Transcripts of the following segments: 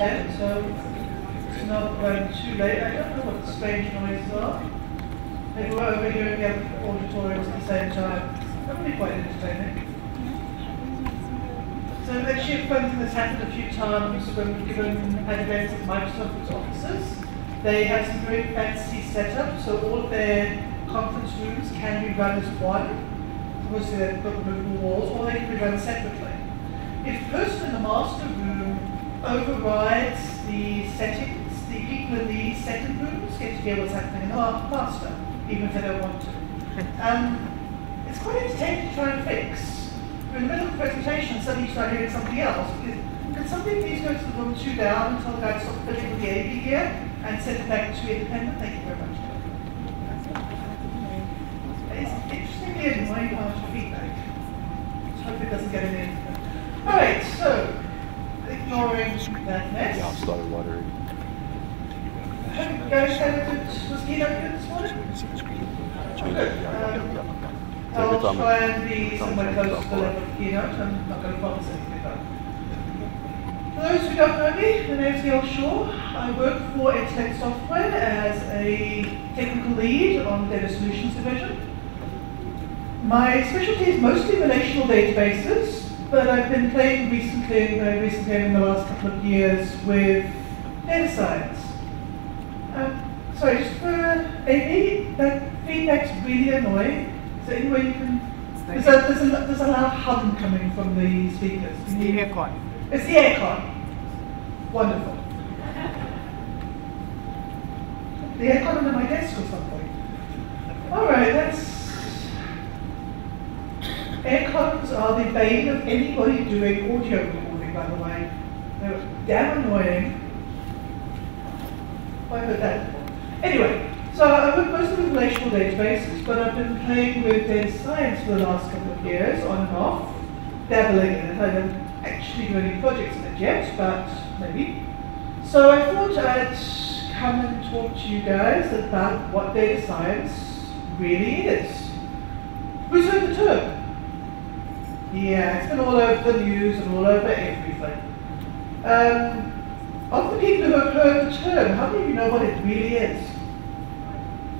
10, so it's not going too late. I don't know what the strange noises are. Maybe we're over here in the auditorium at the same time. That would be quite entertaining. So actually, something that's happened a few times when we've had events at Microsoft's offices. They have some very fancy setup, so all of their conference rooms can be run as one. Obviously, they've got movable walls, or they can be run separately. If the person in the master room overrides the settings, the people in the second rooms get to hear what's happening in the master, even if they don't want to. It's quite entertaining to try and fix. We're in the middle of the presentation and suddenly you start hearing something else. Can somebody please go to the room 2 down and tell the guy to stop fiddling with the AV gear and send it back to independent? Thank you very much. It's interestingly annoying how much feedback. Let's hope it doesn't get in there. Alright, so ignoring that mess. Yeah, I've started watering. Have you guys had a good, was keynote good this morning? I'll try and be somewhere close to the level of keynote. I'm not going to promise anything about it. For those who don't know me, my name is Gail Shaw. I work for Intellect Software as a technical lead on the Data Solutions Division. My specialty is mostly relational databases, but I've been playing very recently in the last couple of years with data science. Sorry, just for AV, that feedback's really annoying. Is there any way you can... There's a loud hum coming from the speakers. It's the aircon. It's the aircon. Wonderful. The aircon under my desk or something. Alright, that's... Aircons are the bane of anybody doing audio recording, by the way. They're damn annoying. I've heard that before. Anyway, so I work mostly with relational databases, but I've been playing with data science for the last couple of years, on and off, dabbling in it. I don't actually do any projects in it yet, but maybe. So I thought I'd come and talk to you guys about what data science really is. Who's heard the term? Yeah, it's been all over the news and all over everything. Of the people who have heard the term, how many of you know what it really is?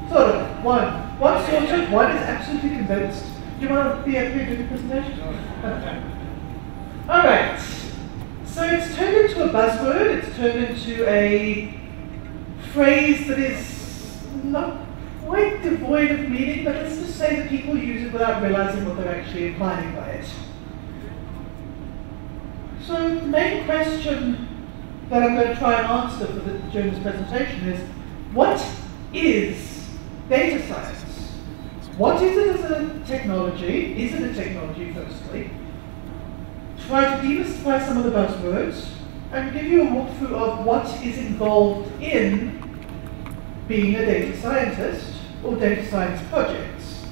Sort of. One sort of, one is absolutely convinced. Do you want to be up here doing the presentation? Alright. So it's turned into a buzzword, it's turned into a phrase that is not quite devoid of meaning, but let's just say that people use it without realizing what they're actually implying by it. So the main question that I'm going to try and answer during this presentation is, what is data science? What is it as a technology? Is it a technology, firstly? Try to demystify some of the buzzwords, and give you a walkthrough of what is involved in being a data scientist or data science projects.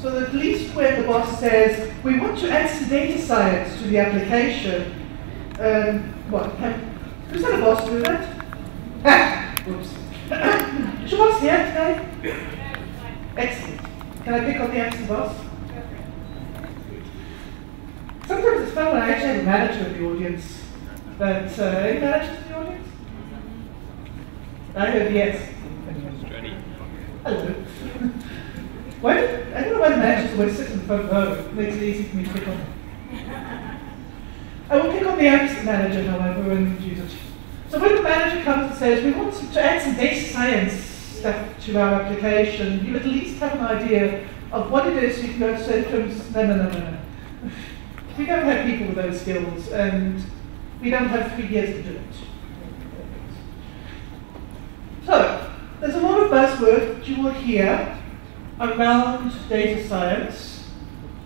So that at least when the boss says, we want to add some data science to the application, who's that a boss doing that? Ah, whoops. Is your boss here today? Excellent. Can I pick on the absent boss? Sometimes it's fun when I actually have a manager in the audience. But any managers in the audience? I heard yes. Hello. I don't know why the managers always sit in the front row. It makes it easy for me to pick on them. I will pick on the absent manager, however, when we use it. So when the manager comes and says, we want to add some data science stuff to our application, you at least have an idea of what it is. So you can go to say to them, no. We don't have people with those skills, and we don't have 3 years to do it. So, there's a lot of buzzwords that you will hear around data science.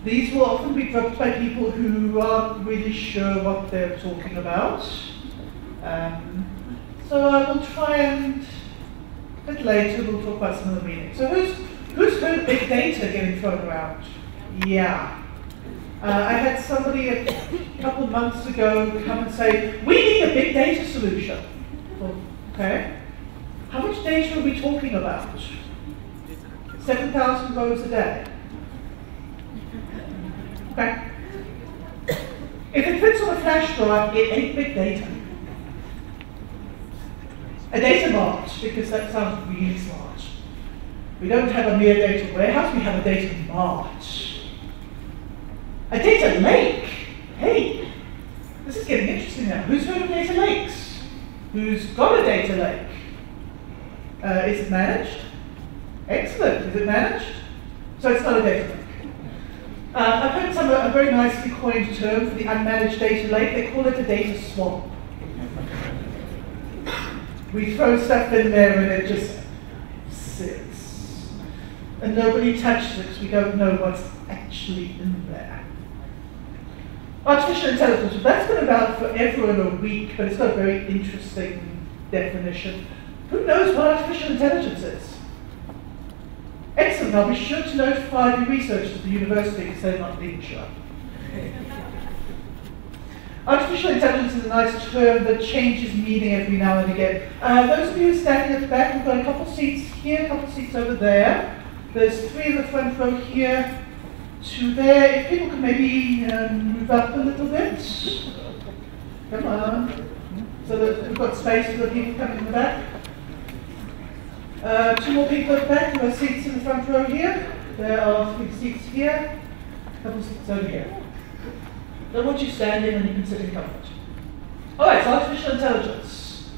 These will often be dropped by people who aren't really sure what they're talking about. So I will try and, a bit later, we'll talk about some of the meaning. So who's heard big data getting thrown around? Yeah. I had somebody a couple of months ago come and say, we need a big data solution. Well, okay. How much data are we talking about? 7,000 rows a day. Okay. If it fits on a flash drive, it ain't big data. smart, because that sounds really smart. We don't have a mere data warehouse, we have a data mart. A data lake? Hey, this is getting interesting now. Who's heard of data lakes? Who's got a data lake? Is it managed? Excellent. Is it managed? So it's not a data lake. I've heard a very nicely coined term for the unmanaged data lake. They call it a data swamp. We throw stuff in there and it just sits. And nobody touches it because we don't know what's actually in there. Artificial intelligence, well, that's been about forever and a week, but it's got a very interesting definition. Who knows what artificial intelligence is? Excellent, I'll be sure to notify the researchers at the university because they're not being sure. Artificial intelligence is a nice term that changes meaning every now and again. Those of you standing at the back, we've got a couple seats here, a couple seats over there. There's 3 in the front row here, 2 there. If people could maybe move up a little bit. Come on. So that we've got space for the people coming in the back. 2 more people at the back. There are seats in the front row here. There are 3 seats here. A couple seats over here. Don't want you standing and you can sit in comfort. Alright, so artificial intelligence.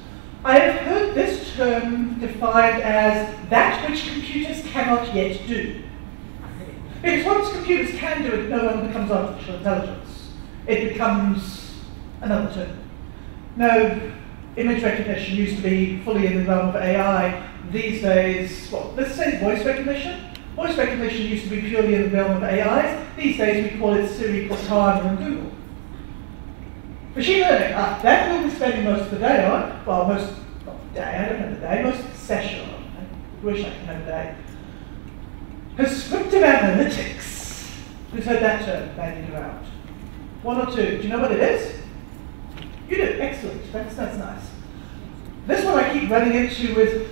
I have heard this term defined as that which computers cannot yet do. Because once computers can do it, it no longer becomes artificial intelligence. It becomes another term. No, image recognition used to be fully in the realm of AI. These days, well, let's say voice recognition. Voice recognition used to be purely in the realm of AIs. These days we call it Siri, Cortana, and Google. Machine learning, that we'll be spending most of the day on. Well, most of the day, I don't have the day, most of the session on. I wish I could have the day. Prescriptive Analytics. Who's heard that term bandied around? 1 or 2. Do you know what it is? You do, excellent, that's nice. This one I keep running into with,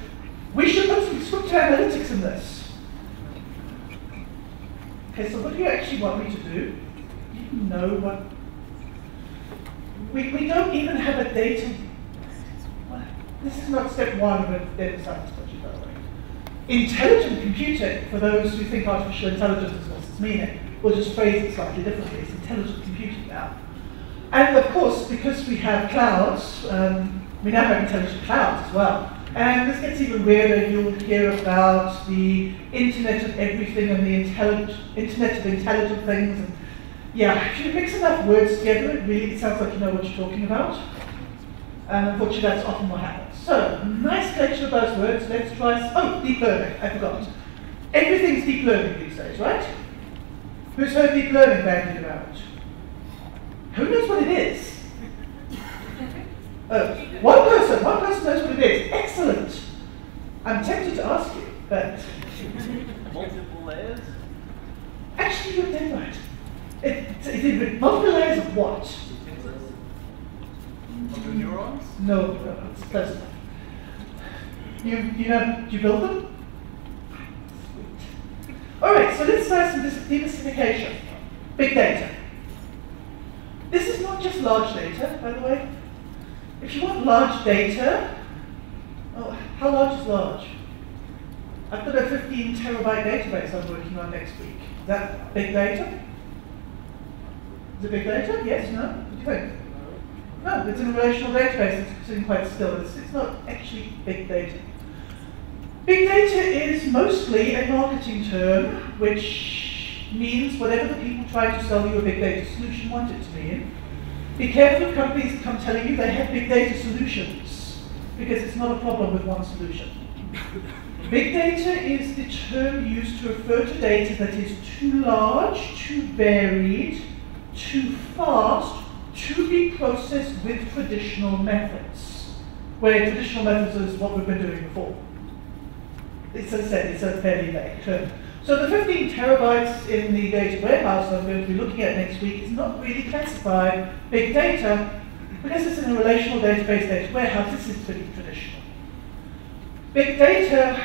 we should put some prescriptive analytics in this. Okay, so what do you actually want me to do? You know what? We don't even have a data. This is not step 1 of a data science project, by the way. Intelligent computing, for those who think artificial intelligence is lost its meaning, we'll just phrase it slightly differently. It's intelligent computing now. And of course, because we have clouds, we now have intelligent clouds as well. And this gets even weirder. You'll hear about the Internet of Everything and the Internet of Intelligent Things. And yeah, if you mix enough words together, it really sounds like you know what you're talking about. And unfortunately, that's often what happens. So, nice collection of those words. Let's try. Oh, deep learning. I forgot. Everything's deep learning these days, right? Who's heard deep learning bandied around? Who knows what it is? One person knows what it is. Excellent. I'm tempted to ask you, but multiple layers? Actually, you're dead right. It multiple layers of what? Of the neurons? No, it's close enough. Do you build them? Sweet. All right, so let's start some demystification. Big data. This is not just large data, by the way. If you want large data, oh, how large is large? I've got a 15 terabyte database I'm working on next week. Is that big data? Is it big data? Yes, no? What do you think? No, it's in a relational database. It's sitting quite still. It's not actually big data. Big data is mostly a marketing term, which means whatever the people trying to sell you a big data solution want it to mean. Be careful of companies that come telling you they have big data solutions, because it's not a problem with one solution. Big data is the term used to refer to data that is too large, too varied, too fast to be processed with traditional methods, where traditional methods is what we've been doing before. As I said, it's a fairly vague term. So the 15 terabytes in the data warehouse I'm going to be looking at next week is not really classified big data, because it's in a relational database data warehouse. This is pretty traditional. Big data,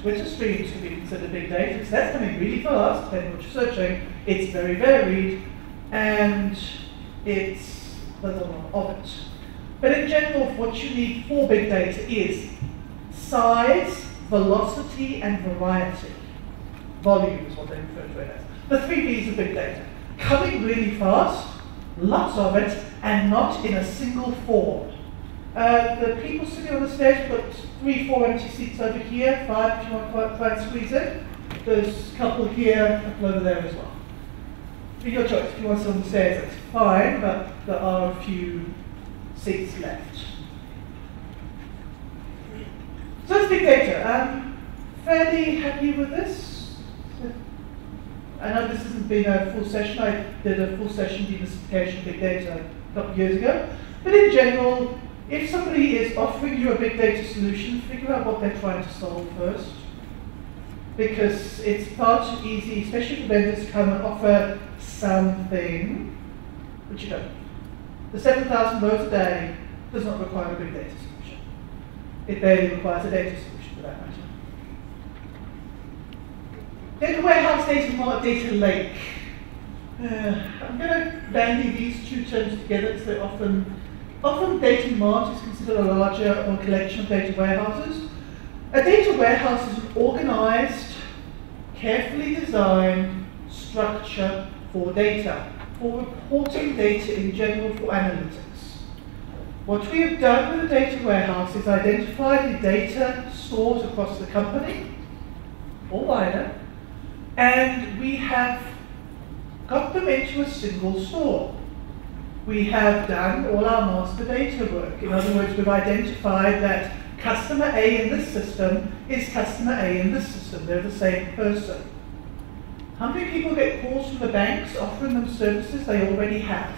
Twitter streams can be considered big data, because that's coming really fast, depending on what you're searching. It's very varied, and there's a lot of it. But in general, what you need for big data is size, velocity, and variety. Volume is what they refer to it as. The 3 V's of big data. Coming really fast, lots of it, and not in a single form. The people sitting on the stage, we've got 3, 4 empty seats over here, 5 if you want to try and squeeze in. There's a couple here, a couple over there as well. Be your choice. If you want to sit on the stairs, that's fine, but there are a few seats left. So that's big data. Fairly happy with this. I know this hasn't been a full session. I did a full session demystification of big data a couple of years ago. But in general, if somebody is offering you a big data solution, figure out what they're trying to solve first. Because it's far too easy, especially for vendors to come and offer something, which you don't. The 7,000 rows a day does not require a big data solution. It barely requires a data solution for that matter. Data warehouse, data lake. I'm going to bandy these 2 terms together because they're often data mart is considered a larger or collection of data warehouses. A data warehouse is an organized, carefully designed structure for data, for reporting data in general for analytics. What we have done with the data warehouse is identify the data stores across the company, or wider, and we have got them into a single store. We have done all our master data work. In other words, we've identified that customer A in this system is customer A in this system. They're the same person. How many people get calls from the banks offering them services they already have?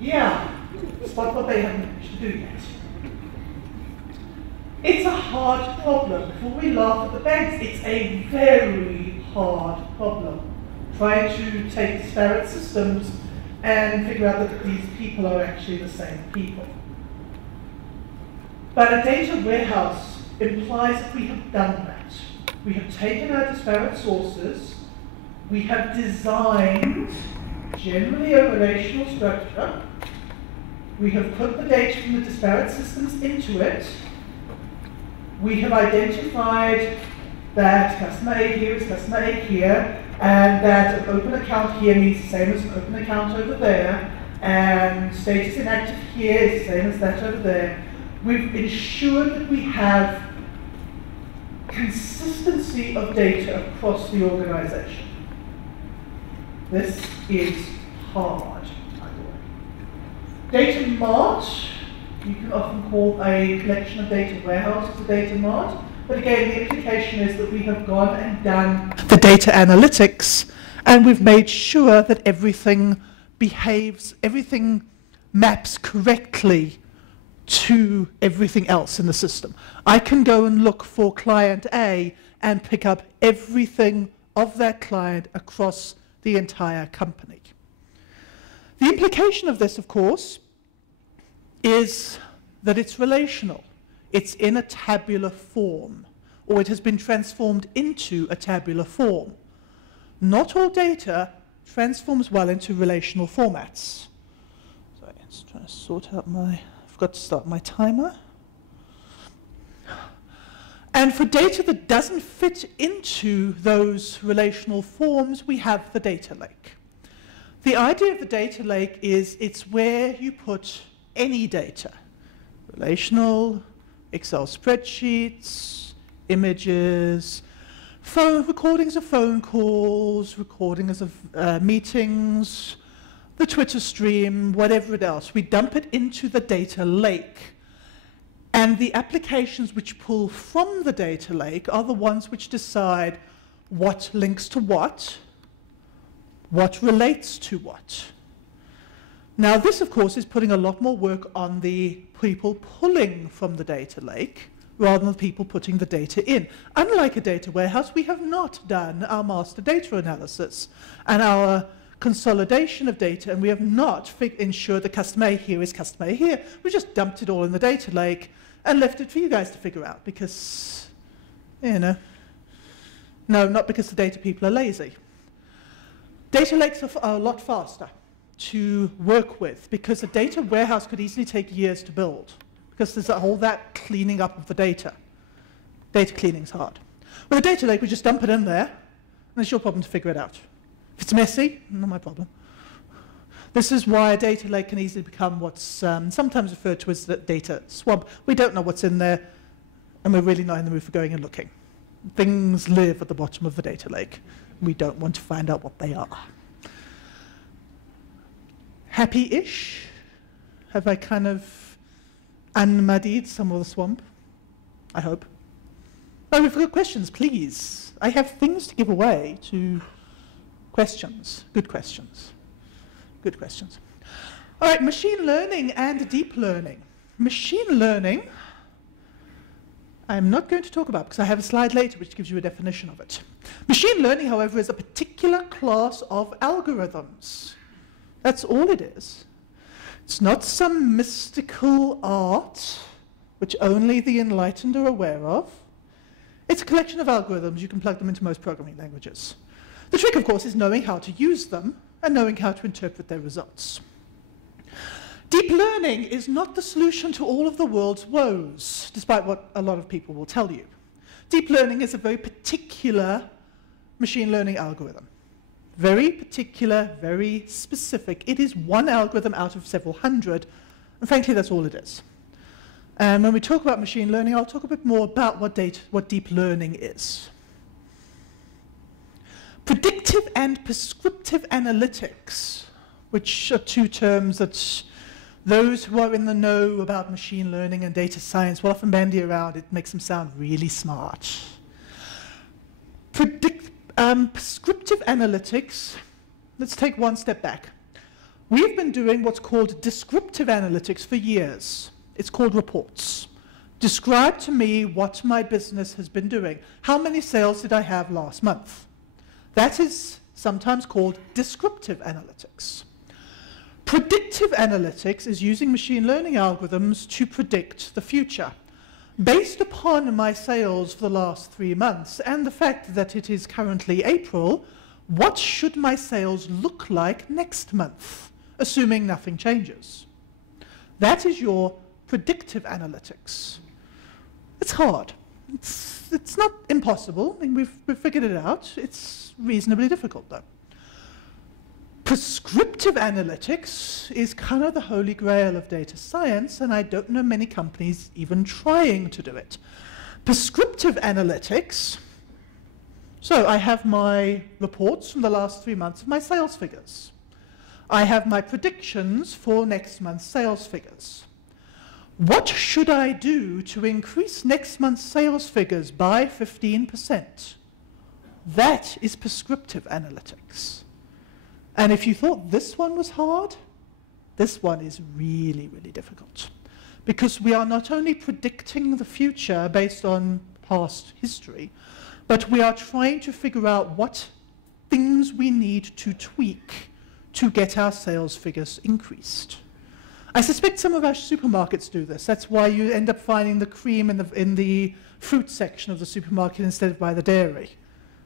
Yeah, spot what they haven't managed to do yet. It's a hard problem. Before we laugh at the banks, it's a very hard problem. Trying to take disparate systems and figure out that these people are actually the same people. But a data warehouse implies that we have done that. We have taken our disparate sources, we have designed generally a relational structure, we have put the data from the disparate systems into it, we have identified that customer A here is customer A here, and that an open account here means the same as an open account over there, and status inactive here is the same as that over there. We've ensured that we have consistency of data across the organization. This is hard, by the way. Data mart, you can often call a collection of data warehouses a data mart. But again, the implication is that we have gone and done the data analytics, and we've made sure that everything behaves, everything maps correctly to everything else in the system. I can go and look for client A and pick up everything of that client across the entire company. The implication of this, of course, is that it's relational. It's in a tabular form, or it has been transformed into a tabular form. Not all data transforms well into relational formats. Sorry, let's try to sort out I forgot to start my timer. And for data that doesn't fit into those relational forms, we have the data lake. The idea of the data lake is it's where you put any data, relational, Excel spreadsheets, images, recordings of phone calls, recordings of meetings, the Twitter stream, whatever else. We dump it into the data lake. And the applications which pull from the data lake are the ones which decide what links to what relates to what. Now this, of course, is putting a lot more work on the people pulling from the data lake rather than the people putting the data in. Unlike a data warehouse, we have not done our master data analysis and our consolidation of data, and we have not ensured that customer A here is customer A here. We just dumped it all in the data lake and left it for you guys to figure out because, you know, no, not because the data people are lazy. Data lakes are a lot faster to work with because a data warehouse could easily take years to build because there's all that cleaning up of the data. Data cleaning's hard. With a data lake, we just dump it in there, and it's your problem to figure it out. If it's messy, not my problem. This is why a data lake can easily become what's sometimes referred to as the data swamp. We don't know what's in there, and we're really not in the mood for going and looking. Things live at the bottom of the data lake. We don't want to find out what they are. Happy-ish? Have I kind of unmuddied some of the swamp? I hope. Oh, if you've got questions, please. I have things to give away to questions. Good questions. Good questions. All right, machine learning and deep learning. Machine learning, I'm not going to talk about because I have a slide later which gives you a definition of it. Machine learning, however, is a particular class of algorithms. That's all it is. It's not some mystical art which only the enlightened are aware of. It's a collection of algorithms. You can plug them into most programming languages. The trick, of course, is knowing how to use them and knowing how to interpret their results. Deep learning is not the solution to all of the world's woes, despite what a lot of people will tell you. Deep learning is a very particular machine learning algorithm. Very particular, very specific. It is one algorithm out of several hundred, and frankly, that's all it is. And when we talk about machine learning, I'll talk a bit more about what deep learning is. Predictive and prescriptive analytics, which are two terms that those who are in the know about machine learning and data science will often bandy around. It makes them sound really smart. Prescriptive analytics, let's take one step back. We've been doing what's called descriptive analytics for years. It's called reports. Describe to me what my business has been doing. How many sales did I have last month? That is sometimes called descriptive analytics. Predictive analytics is using machine learning algorithms to predict the future. Based upon my sales for the last 3 months and the fact that it is currently April, what should my sales look like next month, assuming nothing changes? That is your predictive analytics. It's hard. It's not impossible. I mean, we've figured it out. It's reasonably difficult, though. Prescriptive analytics is kind of the holy grail of data science, and I don't know many companies even trying to do it. Prescriptive analytics, so I have my reports from the last 3 months of my sales figures. I have my predictions for next month's sales figures. What should I do to increase next month's sales figures by 15%? That is prescriptive analytics. And if you thought this one was hard, this one is really, really difficult. Because we are not only predicting the future based on past history, but we are trying to figure out what things we need to tweak to get our sales figures increased. I suspect some of our supermarkets do this. That's why you end up finding the cream in the fruit section of the supermarket instead of by the dairy,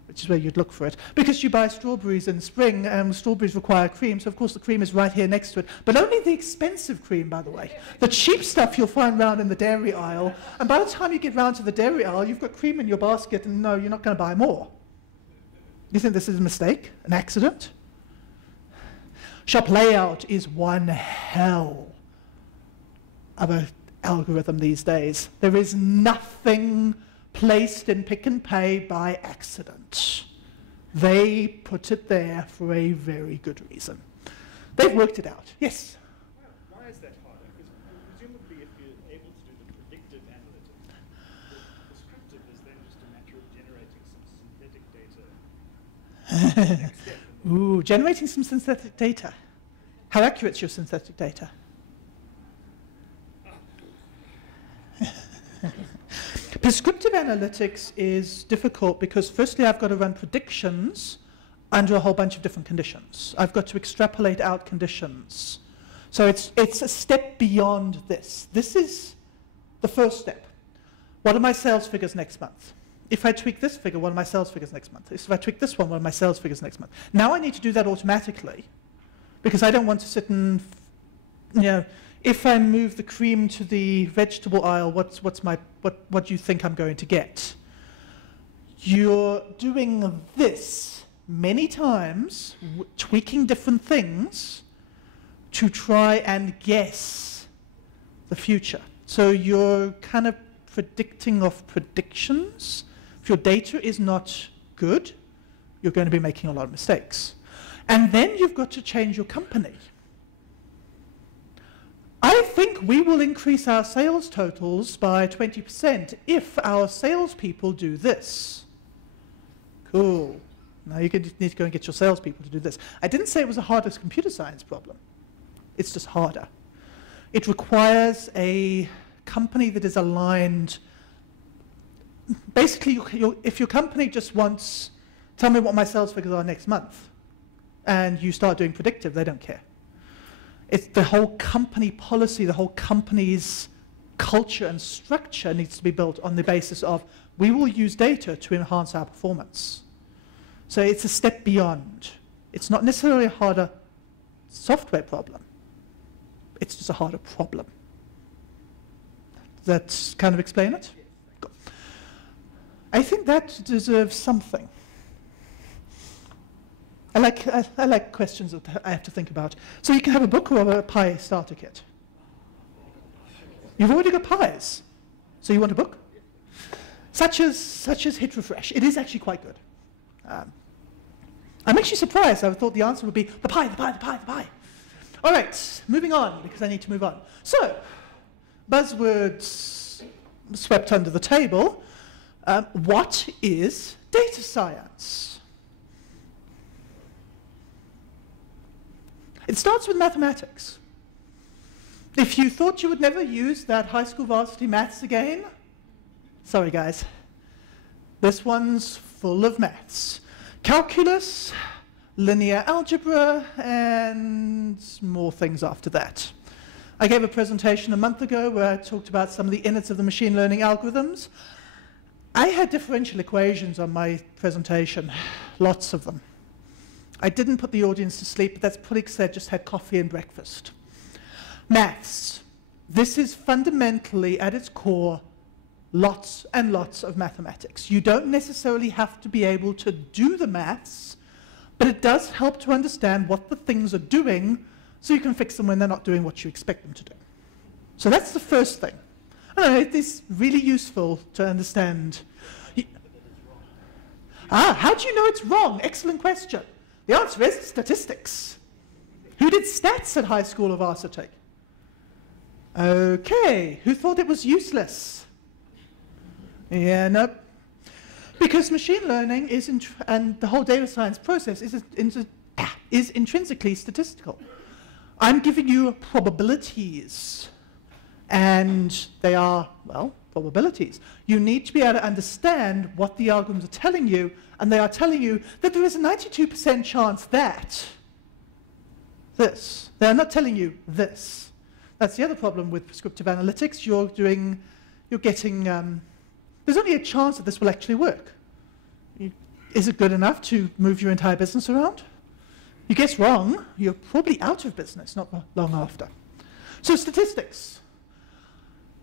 which is where you'd look for it. Because you buy strawberries in spring, and strawberries require cream, so of course the cream is right here next to it. But only the expensive cream, by the way. The cheap stuff you'll find round in the dairy aisle, and by the time you get round to the dairy aisle, you've got cream in your basket, and no, you're not going to buy more. You think this is a mistake? An accident? Shop layout is one hell of an algorithm these days. There is nothing placed in Pick and Pay by accident. They put it there for a very good reason. They've worked it out. Yes? Why is that harder? Because presumably if you're able to do the predictive analytics, the prescriptive is then just a matter of generating some synthetic data. Ooh, generating some synthetic data. How accurate is your synthetic data? Prescriptive analytics is difficult because firstly I've got to run predictions under a whole bunch of different conditions. I've got to extrapolate out conditions. So it's a step beyond this. This is the first step. What are my sales figures next month? If I tweak this figure, what are my sales figures next month? If I tweak this one, what are my sales figures next month? Now I need to do that automatically because I don't want to sit and, if I move the cream to the vegetable aisle, what do you think I'm going to get? You're doing this many times, tweaking different things to try and guess the future. So you're kind of predicting of predictions. If your data is not good, you're going to be making a lot of mistakes. And then you've got to change your company. I think we will increase our sales totals by 20% if our salespeople do this. Cool. Now you need to go and get your salespeople to do this. I didn't say it was a harder computer science problem. It's just harder. It requires a company that is aligned. Basically, if your company just wants, tell me what my sales figures are next month, and you start doing predictive, they don't care. It's the whole company policy, the whole company's culture and structure needs to be built on the basis of, we will use data to enhance our performance. So it's a step beyond. It's not necessarily a harder software problem. It's just a harder problem. Does that kind of explain it? Cool. I think that deserves something. I like questions that I have to think about. So you can have a book or a pie starter kit. You've already got pies. So you want a book? Such as Hit Refresh. It is actually quite good. I'm actually surprised. I thought the answer would be the pie, the pie, the pie, the pie. All right, moving on, because I need to move on. So, buzzwords swept under the table. What is data science? It starts with mathematics. If you thought you would never use that high school varsity maths again, sorry guys, this one's full of maths. Calculus, linear algebra, and more things after that. I gave a presentation a month ago where I talked about some of the innards of the machine learning algorithms. I had differential equations on my presentation, lots of them. I didn't put the audience to sleep, but that's probably because I just had coffee and breakfast. Maths. This is fundamentally, at its core, lots and lots of mathematics. You don't necessarily have to be able to do the maths, but it does help to understand what the things are doing so you can fix them when they're not doing what you expect them to do. So that's the first thing. It is really useful to understand. How do you know it's wrong? Excellent question. The answer is statistics. Who did stats at high school or varsity? Okay, who thought it was useless? Yeah, nope. Because machine learning is and the whole data science process is intrinsically statistical. I'm giving you probabilities, and they are, well, probabilities. You need to be able to understand what the algorithms are telling you, and they are telling you that there is a 92% chance that this. They're not telling you this. That's the other problem with prescriptive analytics. You're getting, there's only a chance that this will actually work. Is it good enough to move your entire business around? You guess wrong, you're probably out of business not long after. So statistics.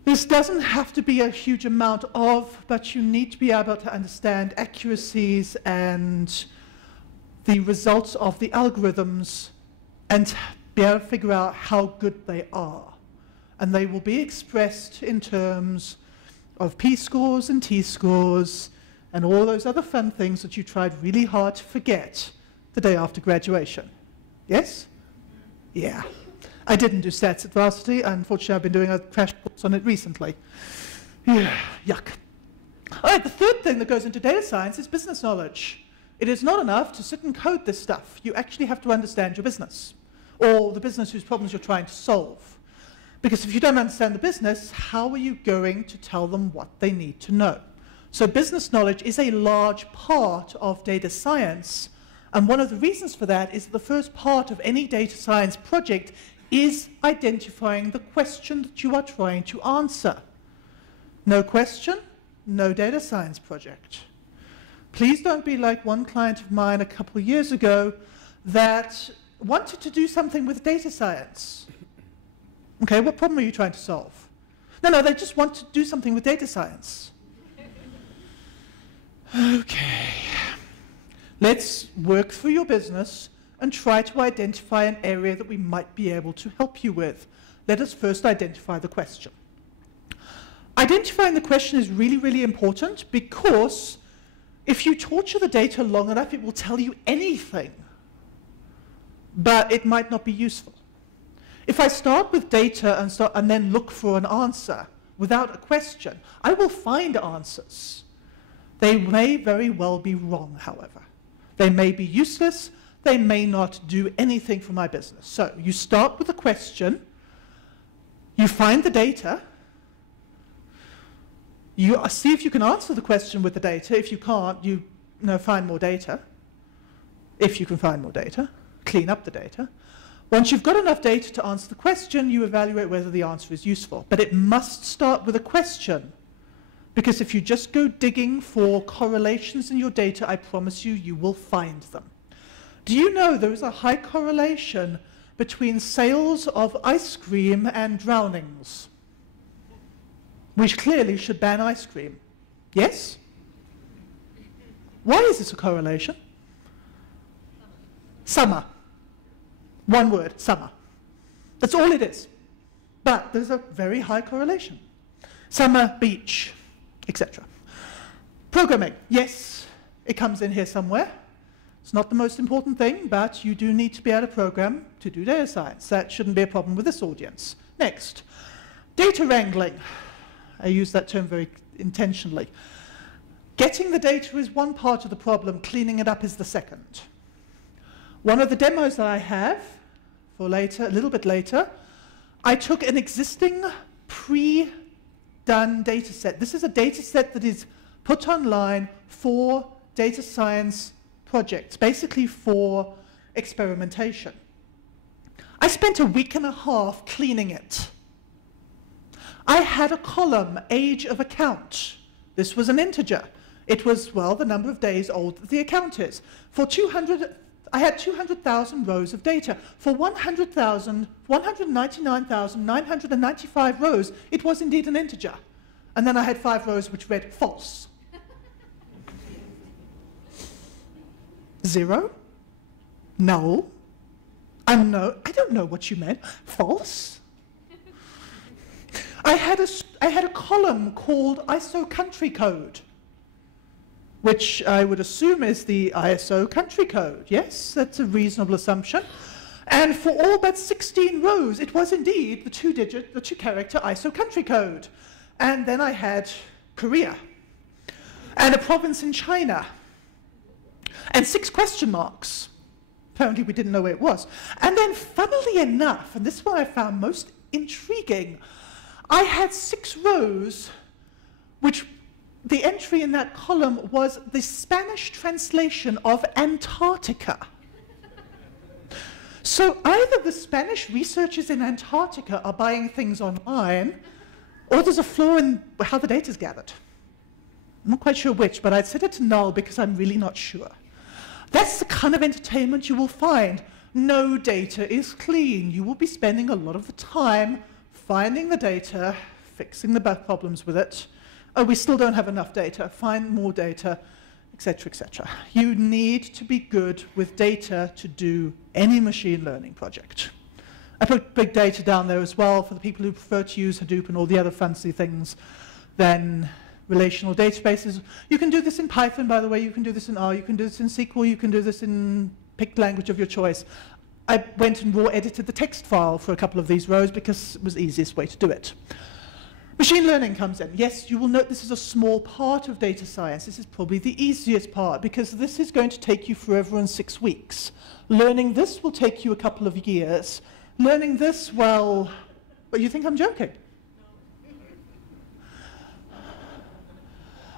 This doesn't have to be a huge amount of, but you need to be able to understand accuracies and the results of the algorithms and be able to figure out how good they are. And they will be expressed in terms of p-scores and t-scores and all those other fun things that you tried really hard to forget the day after graduation. Yes? Yeah. I didn't do stats at varsity. Unfortunately, I've been doing a crash course on it recently. Yeah, yuck. All right, the third thing that goes into data science is business knowledge. It is not enough to sit and code this stuff. You actually have to understand your business, or the business whose problems you're trying to solve. Because if you don't understand the business, how are you going to tell them what they need to know? So business knowledge is a large part of data science, and one of the reasons for that is that the first part of any data science project is identifying the question that you are trying to answer. No question, no data science project. Please don't be like one client of mine a couple of years ago that wanted to do something with data science. Okay, what problem are you trying to solve? No, they just want to do something with data science. Okay. Let's work through your business and try to identify an area that we might be able to help you with. Let us first identify the question. Identifying the question is really, really important because if you torture the data long enough, it will tell you anything, but it might not be useful. If I start with data and then look for an answer without a question, I will find answers. They may very well be wrong, however. They may be useless. They may not do anything for my business. So you start with a question. You find the data. You see if you can answer the question with the data. If you can't, you find more data. If you can find more data, clean up the data. Once you've got enough data to answer the question, you evaluate whether the answer is useful. But it must start with a question, because if you just go digging for correlations in your data, I promise you, you will find them. Do you know there is a high correlation between sales of ice cream and drownings? We clearly should ban ice cream. Yes? Why is this a correlation? Summer. One word, summer. That's all it is. But there's a very high correlation. Summer, beach, etc. Programming. Yes, it comes in here somewhere. It's not the most important thing, but you do need to be able to program to do data science. That shouldn't be a problem with this audience. Next, data wrangling. I use that term very intentionally. Getting the data is one part of the problem, cleaning it up is the second. One of the demos that I have for later, a little bit later, I took an existing pre-done data set. This is a data set that is put online for data science projects, basically for experimentation. I spent a week and a half cleaning it. I had a column, age of account. This was an integer. It was, well, the number of days old that the account is. For 200, I had 200,000 rows of data. For 199,995 rows, it was indeed an integer. And then I had 5 rows which read false. 0, null, unknown, I don't know what you meant, false. I had a column called ISO country code, which I would assume is the ISO country code. Yes, that's a reasonable assumption. And for all but 16 rows, it was indeed the 2-character ISO country code. And then I had Korea, and a province in China, and 6 question marks. Apparently we didn't know where it was. And then, funnily enough, and this is what I found most intriguing, I had 6 rows which the entry in that column was the Spanish translation of Antarctica. So either the Spanish researchers in Antarctica are buying things online, or there's a flaw in how the data is gathered. I'm not quite sure which, but I'd set it to null because I'm really not sure. That's the kind of entertainment you will find. No data is clean. You will be spending a lot of the time finding the data, fixing the bug problems with it. Oh, we still don't have enough data. Find more data, etc., etc. You need to be good with data to do any machine learning project. I put big data down there as well for the people who prefer to use Hadoop and all the other fancy things than relational databases. You can do this in Python, by the way. You can do this in R. You can do this in SQL. You can do this in pick language of your choice. I went and raw edited the text file for a couple of these rows because it was the easiest way to do it. Machine learning comes in. Yes, you will note this is a small part of data science. This is probably the easiest part because this is going to take you forever and 6 weeks. Learning this will take you a couple of years. Learning this, well, you think I'm joking?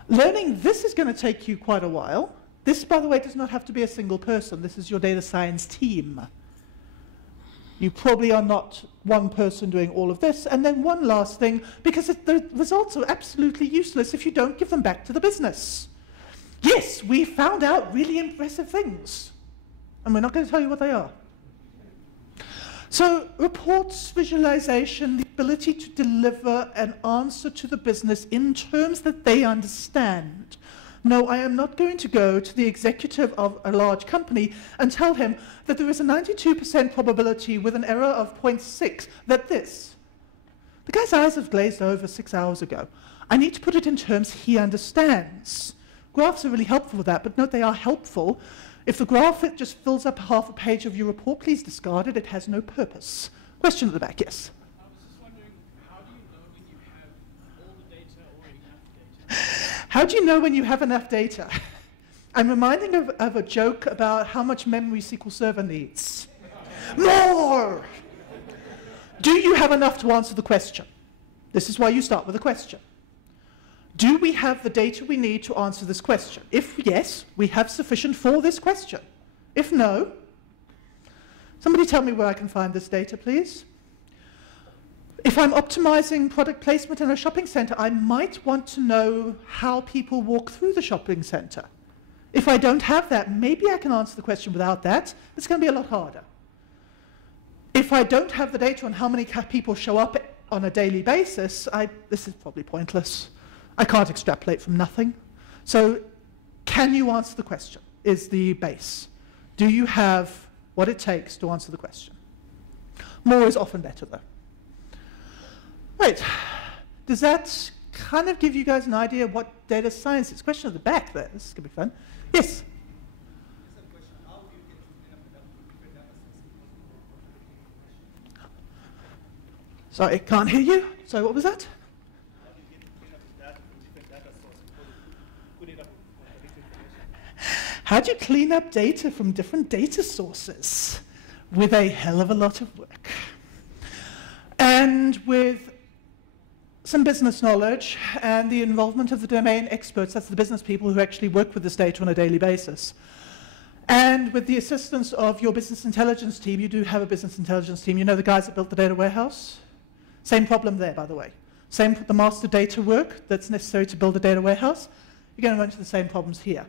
Learning this is going to take you quite a while. This, by the way, does not have to be a single person. This is your data science team. You probably are not one person doing all of this. And then one last thing, because the results are absolutely useless if you don't give them back to the business. Yes, we found out really impressive things. And we're not going to tell you what they are. So reports, visualization, the ability to deliver an answer to the business in terms that they understand. No, I am not going to go to the executive of a large company and tell him that there is a 92% probability with an error of 0.6 that this. The guy's eyes have glazed over 6 hours ago. I need to put it in terms he understands. Graphs are really helpful with that, but note they are helpful. If the graph it just fills up half a page of your report, please discard it. It has no purpose. Question at the back, yes? I was just wondering, how do you know when you have all the data or enough data? How do you know when you have enough data? I'm reminding of a joke about how much memory SQL Server needs. More! Do you have enough to answer the question? This is why you start with a question. Do we have the data we need to answer this question? If yes, we have sufficient for this question. If no, somebody tell me where I can find this data, please. If I'm optimizing product placement in a shopping center, I might want to know how people walk through the shopping center. If I don't have that, maybe I can answer the question without that. It's going to be a lot harder. If I don't have the data on how many people show up on a daily basis, this is probably pointless. I can't extrapolate from nothing. So can you answer the question is the base. Do you have what it takes to answer the question? More is often better, though. Right. Does that kind of give you guys an idea of what data science is? Question at the back there. This is going to be fun. Yes? Sorry, I can't hear you. Sorry, what was that? How do you clean up data from different data sources? With a hell of a lot of work. And with some business knowledge and the involvement of the domain experts, that's the business people who actually work with this data on a daily basis. And with the assistance of your business intelligence team, you do have a business intelligence team. You know the guys that built the data warehouse? Same problem there, by the way. Same the master data work that's necessary to build a data warehouse. You're going to run into the same problems here.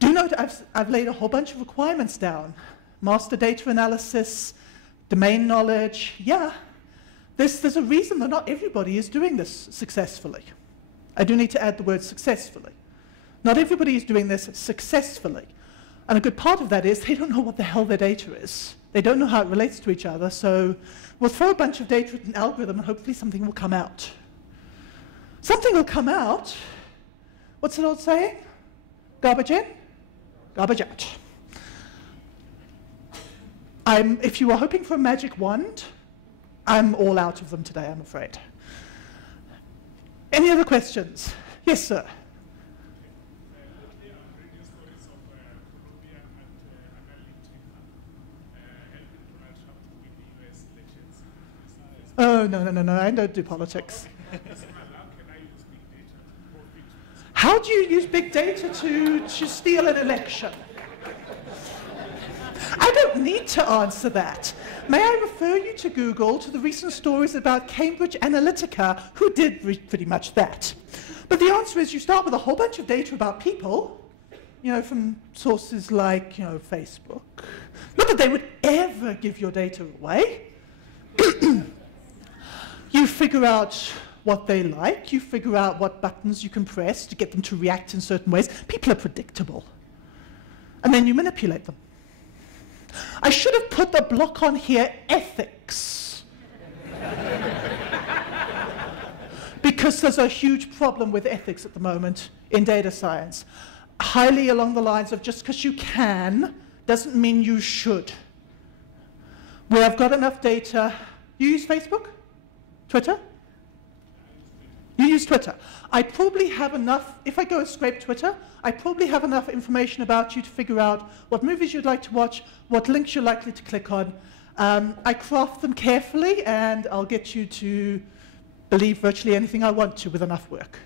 Do note I've laid a whole bunch of requirements down. Master data analysis, domain knowledge. Yeah, there's a reason that not everybody is doing this successfully. I do need to add the word successfully. Not everybody is doing this successfully. And a good part of that is they don't know what the hell their data is. They don't know how it relates to each other, so we'll throw a bunch of data at an algorithm and hopefully something will come out. Something will come out. What's the old saying? Garbage in, garbage out. If you are hoping for a magic wand, I'm all out of them today, I'm afraid. Any other questions? Yes, sir. Oh, no, I don't do politics. How do you use big data to steal an election? I don't need to answer that. May I refer you to Google, to the recent stories about Cambridge Analytica, who did pretty much that. But the answer is you start with a whole bunch of data about people, from sources like, Facebook. Not that they would ever give your data away. You figure out what they like, you figure out what buttons you can press to get them to react in certain ways. People are predictable. And then you manipulate them. I should have put the block on here, ethics. Because there's a huge problem with ethics at the moment in data science. Highly along the lines of just because you can doesn't mean you should. Where I've got enough data. You use Facebook? Twitter? You use Twitter. I probably have enough, if I go and scrape Twitter, I probably have enough information about you to figure out what movies you'd like to watch, what links you're likely to click on. I craft them carefully, and I'll get you to believe virtually anything I want to with enough work.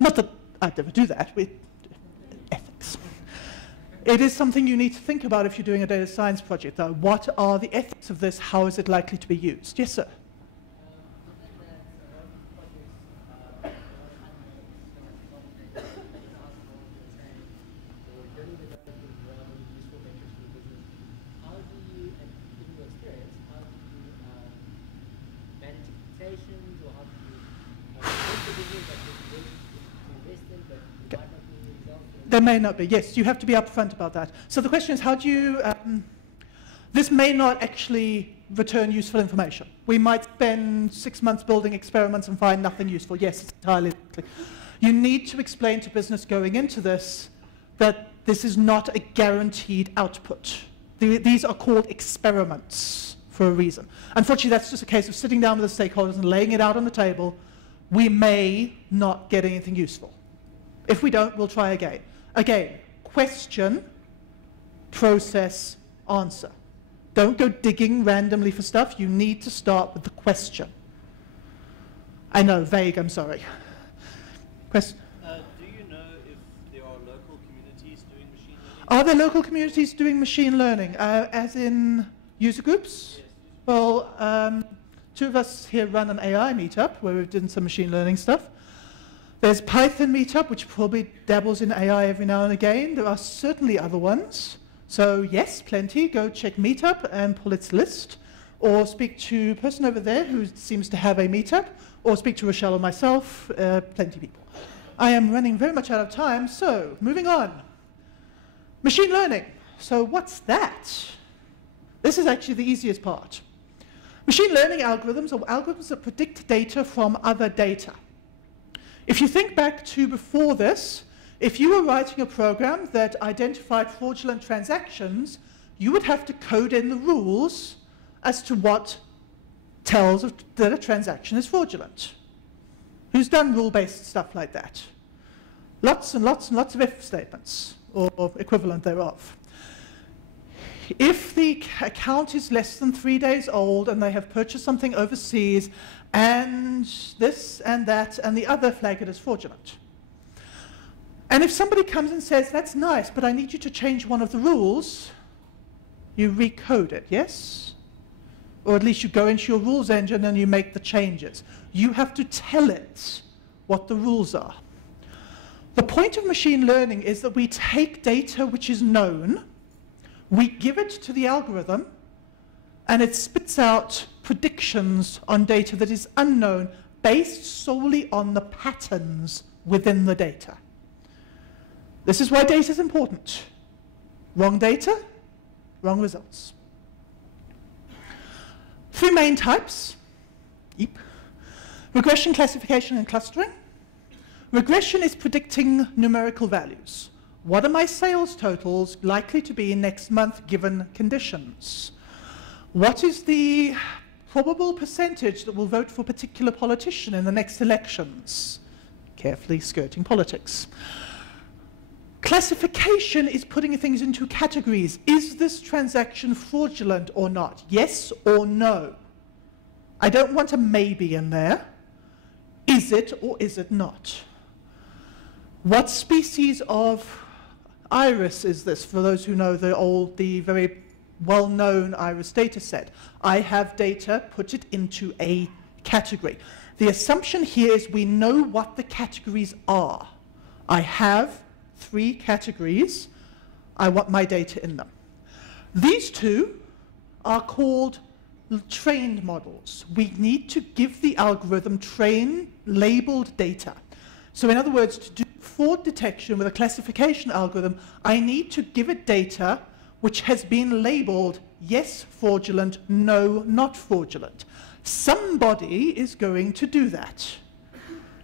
Not that I'd never do that with ethics. It is something you need to think about if you're doing a data science project, though. What are the ethics of this? How is it likely to be used? Yes, sir? calculations, or how do you make the business that you will invest in, but you might not be the results? There may not be, yes, you have to be upfront about that. So the question is, how do you, this may not actually return useful information. We might spend 6 months building experiments and find nothing useful. Yes, it's entirely likely. You need to explain to business going into this that this is not a guaranteed output. These are called experiments for a reason. Unfortunately, that's just a case of sitting down with the stakeholders and laying it out on the table. We may not get anything useful. If we don't, we'll try again. Again, question, process, answer. Don't go digging randomly for stuff. You need to start with the question. I know, vague, I'm sorry. Question? Do you know if there are local communities doing machine learning? Are there local communities doing machine learning, as in user groups? Yes. Well, 2 of us here run an AI meetup where we've done some machine learning stuff. There's Python meetup, which probably dabbles in AI every now and again. There are certainly other ones. So yes, plenty. Go check meetup and pull its list. Or speak to a person over there who seems to have a meetup. Or speak to Rochelle or myself. Plenty of people. I am running very much out of time, so moving on. Machine learning. So what's that? This is actually the easiest part. Machine learning algorithms are algorithms that predict data from other data. If you think back to before this, if you were writing a program that identified fraudulent transactions, you would have to code in the rules as to what tells that a transaction is fraudulent. Who's done rule-based stuff like that? Lots and lots and lots of if statements, or equivalent thereof. If the account is less than 3 days old and they have purchased something overseas, and this and that and the other, flag it as fraudulent. And if somebody comes and says, that's nice, but I need you to change one of the rules, you recode it, yes? Or at least you go into your rules engine and you make the changes. You have to tell it what the rules are. The point of machine learning is that we take data which is known, we give it to the algorithm, and it spits out predictions on data that is unknown based solely on the patterns within the data. This is why data is important. Wrong data, wrong results. 3 main types. Yep. Regression, classification, and clustering. Regression is predicting numerical values. What are my sales totals likely to be next month given conditions? What is the probable percentage that will vote for a particular politician in the next elections? Carefully skirting politics. Classification is putting things into categories. Is this transaction fraudulent or not? Yes or no? I don't want a maybe in there. Is it or is it not? What species of iris is this? For those who know the very well-known iris data set. I have data, put it into a category. The assumption here is we know what the categories are. I have 3 categories. I want my data in them. These 2 are called trained models. We need to give the algorithm trained labeled data. So in other words, to do fraud detection with a classification algorithm, I need to give it data which has been labeled yes, fraudulent, no, not fraudulent. Somebody is going to do that.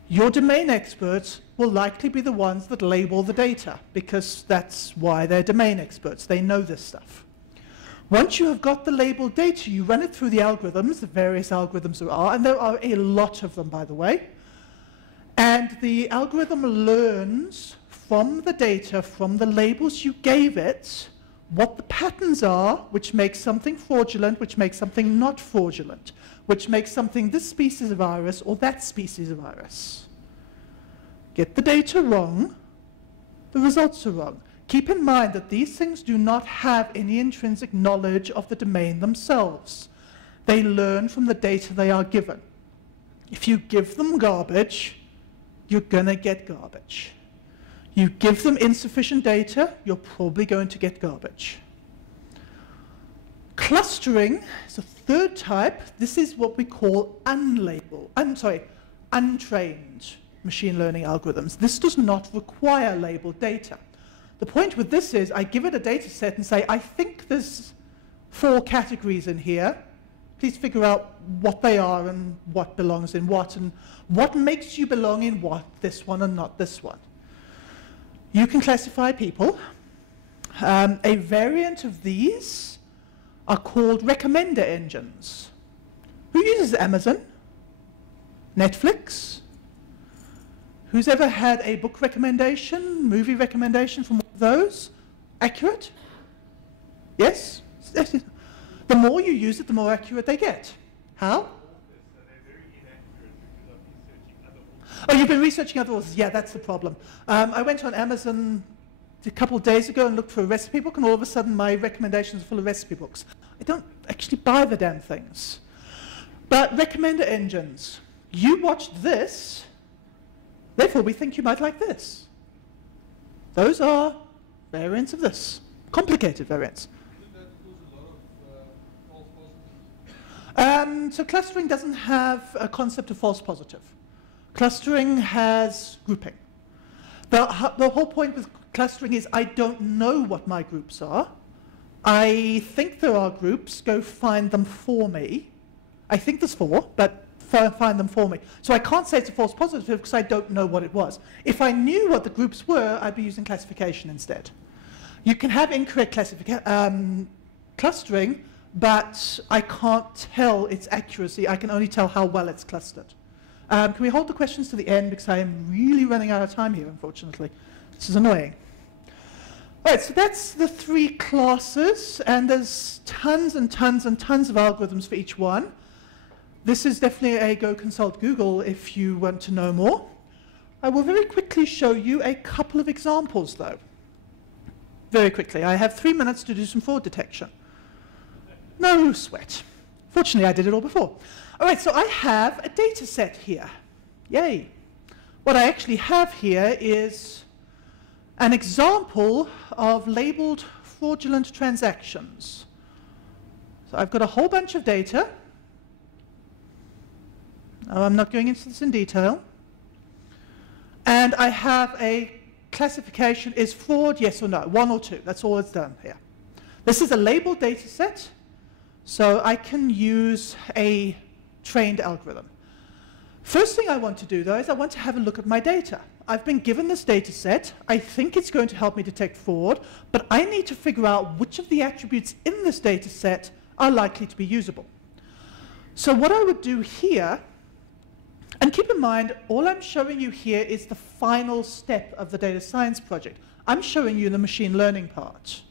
Your domain experts will likely be the ones that label the data, because that's why they're domain experts. They know this stuff. Once you have got the labeled data, you run it through the algorithms, the various algorithms there are, and there are a lot of them, by the way. And the algorithm learns from the data, from the labels you gave it, what the patterns are, which makes something fraudulent, which makes something not fraudulent, which makes something this species of iris or that species of iris. Get the data wrong, the results are wrong. Keep in mind that these things do not have any intrinsic knowledge of the domain themselves. They learn from the data they are given. If you give them garbage, you're going to get garbage. You give them insufficient data, you're probably going to get garbage. Clustering is a third type. This is what we call untrained machine learning algorithms. This does not require labeled data. The point with this is I give it a data set and say, I think there's 4 categories in here. Please figure out what they are and what belongs in what, and what makes you belong in what, this one and not this one. You can classify people. A variant of these are called recommender engines. Who uses Amazon? Netflix? Who's ever had a book recommendation, movie recommendation from one of those? Accurate? Yes? The more you use it, the more accurate they get. How? Oh, you've been researching other authors. Yeah, that's the problem. I went on Amazon a couple of days ago and looked for a recipe book, and all of a sudden my recommendations are full of recipe books. I don't actually buy the damn things. But recommender engines. You watched this, therefore we think you might like this. Those are variants of this. Complicated variants. So clustering doesn't have a concept of false positive. Clustering has grouping. The whole point with clustering is I don't know what my groups are. I think there are groups, go find them for me. I think there's 4, but find them for me. So I can't say it's a false positive because I don't know what it was. If I knew what the groups were, I'd be using classification instead. You can have incorrect clustering, but I can't tell its accuracy. I can only tell how well it's clustered. Can we hold the questions to the end, because I am really running out of time here, unfortunately. This is annoying. All right, so that's the 3 classes, and there's tons and tons and tons of algorithms for each one. This is definitely a go consult Google if you want to know more. I will very quickly show you a couple of examples, though. Very quickly. I have 3 minutes to do some fraud detection. No sweat. Fortunately, I did it all before. All right, so I have a data set here. Yay. What I actually have here is an example of labeled fraudulent transactions. So I've got a whole bunch of data. I'm not going into this in detail. And I have a classification, is fraud, yes or no, 1 or 2. That's all it's done here. This is a labeled data set, so I can use a trained algorithm. First thing I want to do, though, is I want to have a look at my data. I've been given this data set. I think it's going to help me detect fraud, but I need to figure out which of the attributes in this data set are likely to be usable. So what I would do here, and keep in mind, all I'm showing you here is the final step of the data science project. I'm showing you the machine learning part.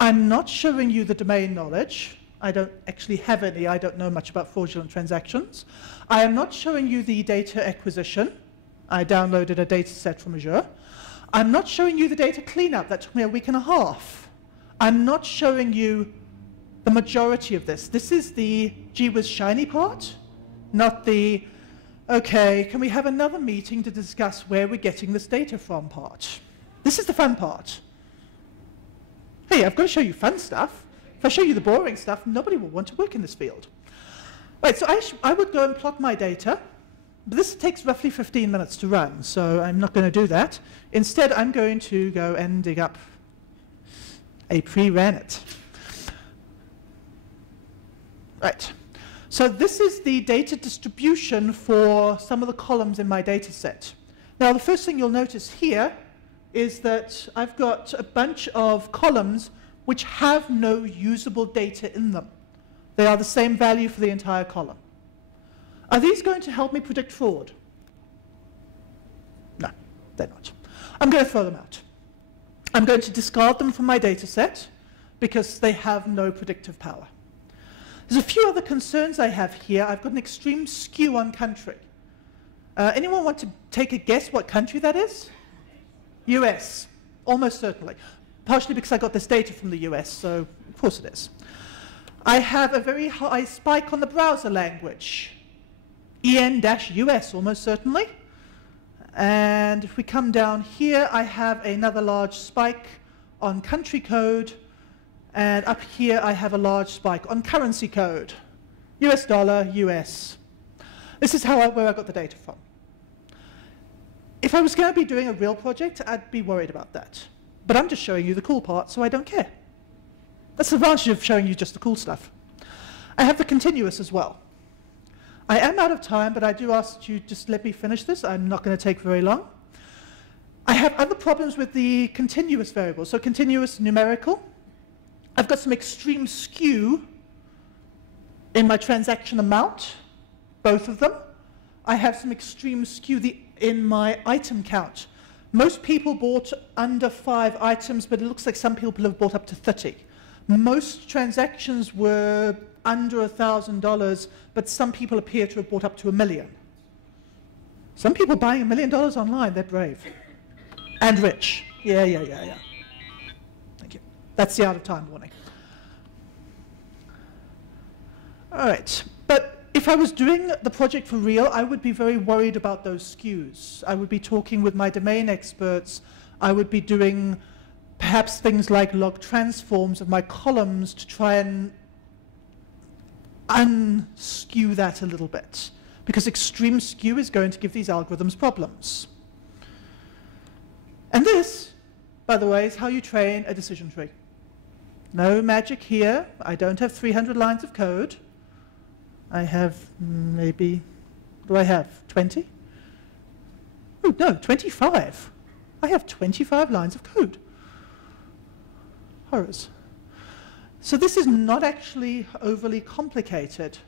I'm not showing you the domain knowledge. I don't actually have any. I don't know much about fraudulent transactions. I am not showing you the data acquisition. I downloaded a data set from Azure. I'm not showing you the data cleanup. That took me a week and a half. I'm not showing you the majority of this. This is the gee whiz shiny part, not the, okay, can we have another meeting to discuss where we're getting this data from part. This is the fun part. Hey, I've got to show you fun stuff. If I show you the boring stuff, nobody will want to work in this field. Right, so I would go and plot my data, but this takes roughly 15 minutes to run, so I'm not going to do that. Instead, I'm going to go and dig up a pre-ran it. Right, so this is the data distribution for some of the columns in my data set. Now, the first thing you'll notice here is that I've got a bunch of columns which have no usable data in them. They are the same value for the entire column. Are these going to help me predict fraud? No, they're not. I'm going to throw them out. I'm going to discard them from my data set because they have no predictive power. There's a few other concerns I have here. I've got an extreme skew on country. Anyone want to take a guess what country that is? US, almost certainly. Partially because I got this data from the US, so of course it is. I have a very high spike on the browser language. EN-US, almost certainly. And if we come down here, I have another large spike on country code, And up here I have a large spike on currency code. US dollar, US. This is where I got the data from. If I was going to be doing a real project, I'd be worried about that. But I'm just showing you the cool part, so I don't care. That's the advantage of showing you just the cool stuff. I have the continuous as well. I am out of time, but I do ask you just let me finish this. I'm not going to take very long. I have other problems with the continuous variable. So continuous numerical. I've got some extreme skew in my transaction amount, both of them. I have some extreme skew in my item count. Most people bought under 5 items, but it looks like some people have bought up to 30. Most transactions were under $1,000, but some people appear to have bought up to $1 million. Some people buying $1 million online, they're brave. And rich. Yeah. Thank you. That's the out of time warning. All right, but if I was doing the project for real, I would be very worried about those skews. I would be talking with my domain experts. I would be doing perhaps things like log transforms of my columns to try and unskew that a little bit, because extreme skew is going to give these algorithms problems. And this, by the way, is how you train a decision tree. No magic here. I don't have 300 lines of code. I have maybe, what do I have, 20? Oh, no, 25. I have 25 lines of code. Horrors. So this is not actually overly complicated.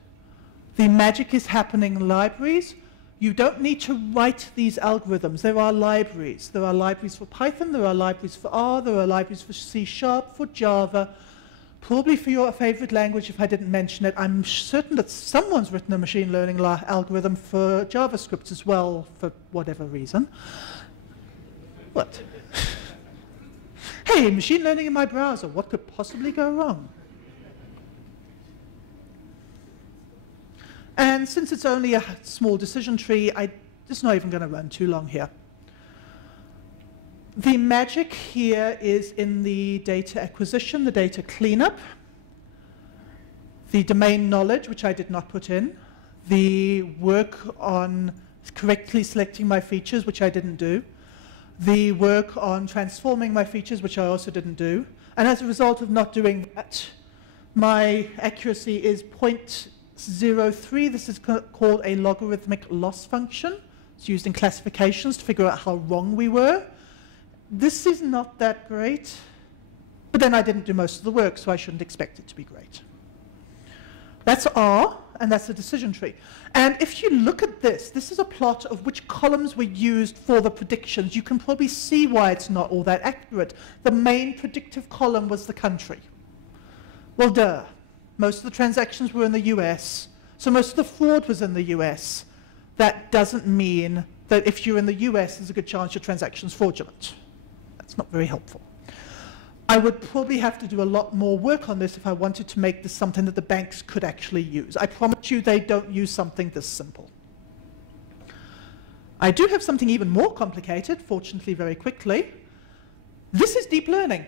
The magic is happening in libraries. You don't need to write these algorithms. There are libraries. There are libraries for Python, there are libraries for R, there are libraries for C#, for Java, probably for your favorite language if I didn't mention it. I'm certain that someone's written a machine learning algorithm for JavaScript as well, for whatever reason. What? Hey, machine learning in my browser, what could possibly go wrong? And since it's only a small decision tree, I'm just not even going to run too long here. The magic here is in the data acquisition, the data cleanup, the domain knowledge, which I did not put in, the work on correctly selecting my features, which I didn't do, the work on transforming my features, which I also didn't do. And as a result of not doing that, my accuracy is 0.03. This is called a logarithmic loss function. It's used in classifications to figure out how wrong we were. This is not that great, but then I didn't do most of the work, so I shouldn't expect it to be great. That's R, and that's the decision tree. And if you look at this, this is a plot of which columns were used for the predictions. You can probably see why it's not all that accurate. The main predictive column was the country. Well, duh. Most of the transactions were in the US, so most of the fraud was in the US. That doesn't mean that if you're in the US, there's a good chance your transaction's fraudulent. That's not very helpful. I would probably have to do a lot more work on this if I wanted to make this something that the banks could actually use. I promise you they don't use something this simple. I do have something even more complicated, fortunately very quickly. This is deep learning.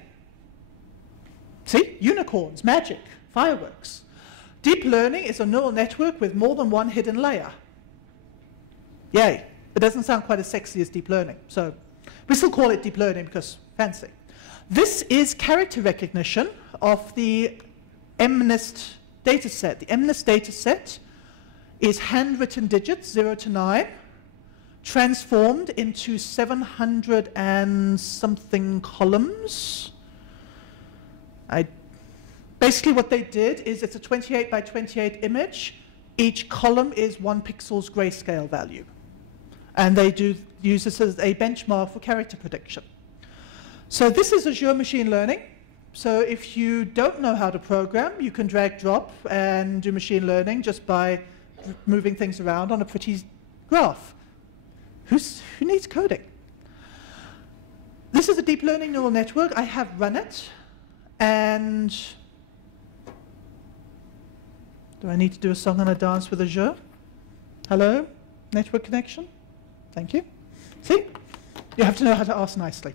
See? Unicorns, magic, fireworks. Deep learning is a neural network with more than one hidden layer. Yay. It doesn't sound quite as sexy as deep learning, so we still call it deep learning because fancy. This is character recognition of the MNIST dataset. The MNIST dataset is handwritten digits, 0 to 9, transformed into 700 and something columns. Basically what they did is it's a 28 by 28 image. Each column is 1 pixel's grayscale value. And they do use this as a benchmark for character prediction. So this is Azure Machine Learning. So if you don't know how to program, you can drag drop and do machine learning just by moving things around on a pretty graph. Who needs coding? This is a deep learning neural network. I have run it. And do I need to do a song and a dance with Azure? Hello? Network connection? Thank you. See? You have to know how to ask nicely.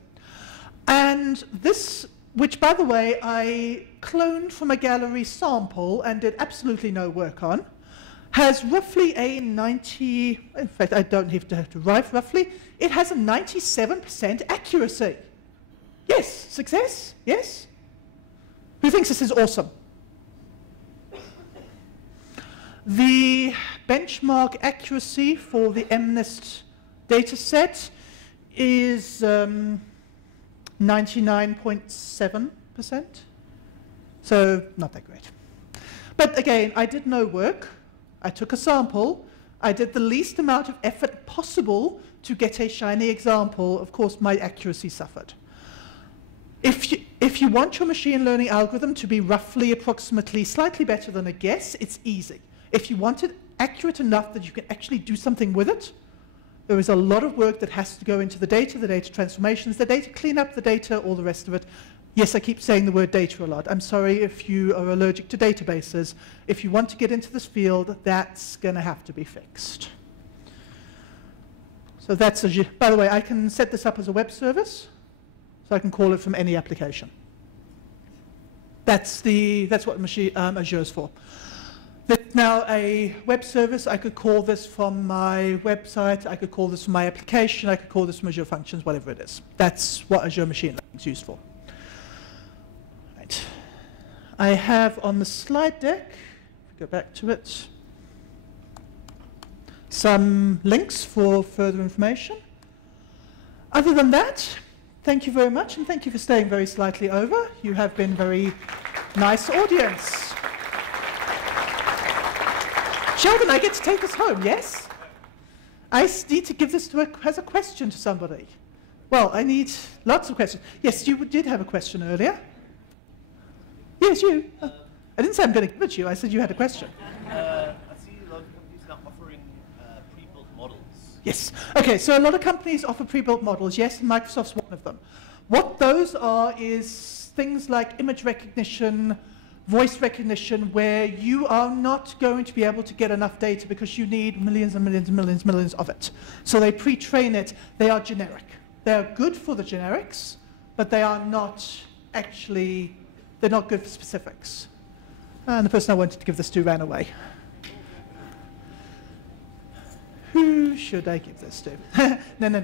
And this which, by the way, I cloned from a gallery sample and did absolutely no work on, has roughly a 90, in fact, I don't have to write roughly, it has a 97% accuracy. Yes, success, yes? Who thinks this is awesome? The benchmark accuracy for the MNIST dataset is 99.7%, so not that great. But again, I did no work. I took a sample. I did the least amount of effort possible to get a shiny example. Of course, my accuracy suffered. If you want your machine learning algorithm to be roughly, approximately, slightly better than a guess, it's easy. If you want it accurate enough that you can actually do something with it, there is a lot of work that has to go into the data transformations, the data cleanup, the data, all the rest of it. Yes, I keep saying the word data a lot. I'm sorry if you are allergic to databases. If you want to get into this field, that's going to have to be fixed. So that's Azure. By the way, I can set this up as a web service, so I can call it from any application. That's what Azure is for. There's now a web service. I could call this from my website. I could call this from my application. I could call this from Azure Functions, whatever it is. That's what Azure Machine Learning is used for. Right. I have on the slide deck, go back to it, some links for further information. Other than that, thank you very much, and thank you for staying very slightly over. You have been very nice audience. Sheldon, I get to take this home, yes? I need to give this as a question to somebody. Well, I need lots of questions. Yes, you did have a question earlier. Yes, you. I didn't say I'm going to give it to you. I said you had a question. I see a lot of companies now offering pre-built models. Yes. Okay, so a lot of companies offer pre-built models. Yes, and Microsoft's one of them. What those are is things like image recognition, voice recognition, where you are not going to be able to get enough data because you need millions and millions and millions and millions of it. So they pre-train it. They are generic. They are good for the generics, but they are not actually, they're not good for specifics. And the person I wanted to give this to ran away. Who should I give this to? No.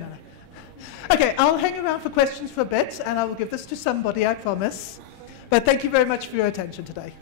Okay, I'll hang around for questions for a bit, and I will give this to somebody, I promise. But thank you very much for your attention today.